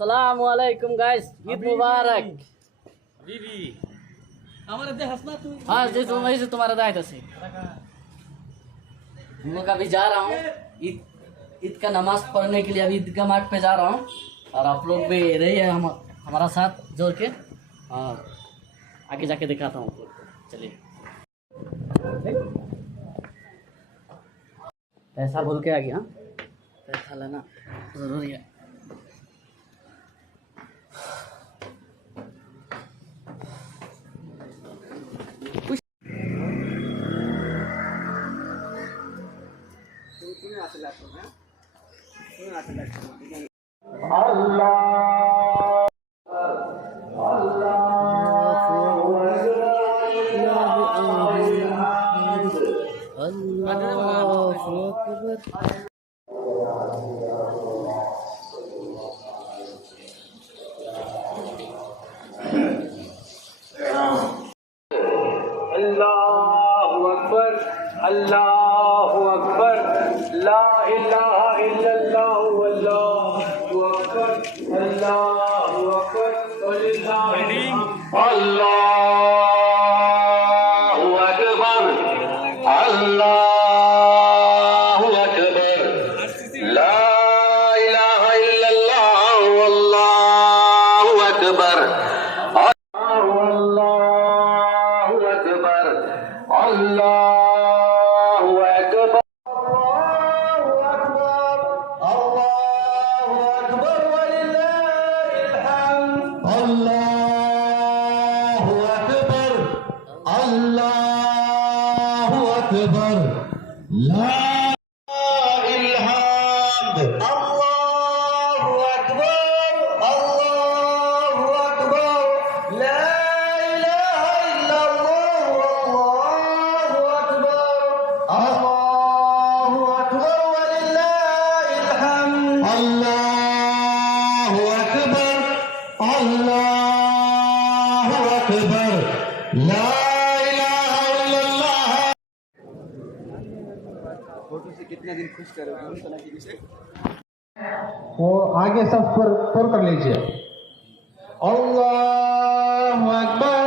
अस्सलामुअलैकुम गाइस, ईद मुबारक। बीबी हमारे दे हंसना तू। हाँ जी, वही से तुम्हारा दायित्व से हम लोग अभी जा रहा हूँ ईद का नमाज पढ़ने के लिए। अभी ईदगाह मार्ग पे जा रहा हूँ और आप लोग भी रहिए हमारा साथ जोड़ के। हाँ, आगे जाके दिखाता हूँ। चलिए, पैसा भूल के आ गया। पैसा लेना जरूरी है। अल्लाहु अकबर, ला इलाहा इल्लल्लाह वल्लाहु अकबर, अल्लाहु अकबर, अल्लाहु अकबर, अल्लाहु अकबर, ला इलाहा इल्लल्लाह वल्लाहु अकबर, अल्लाहु अकबर, अल्लाहु अकबर, अल्लाहु अकबर वलिल्लाहिल हम्द, अल्लाहु अकबर, अल्लाहु अकबर, ला इलाहा इल्लल्लाह, अल्लाहु अकबर, अल्लाहु अकबर, ला इलाहा इल्लल्लाह, अल्लाहु अकबर, अल्लाहु अकबर वलिल्लाहिल हम्द, अल्लाहु अकबर, अल्लाहु अकबर, ला इलाहा इल्लल्लाह। फोटो से कितने दिन खुश करोगे उनको ना से वो आगे सब पर कर लीजिए। अल्लाहु अकबर,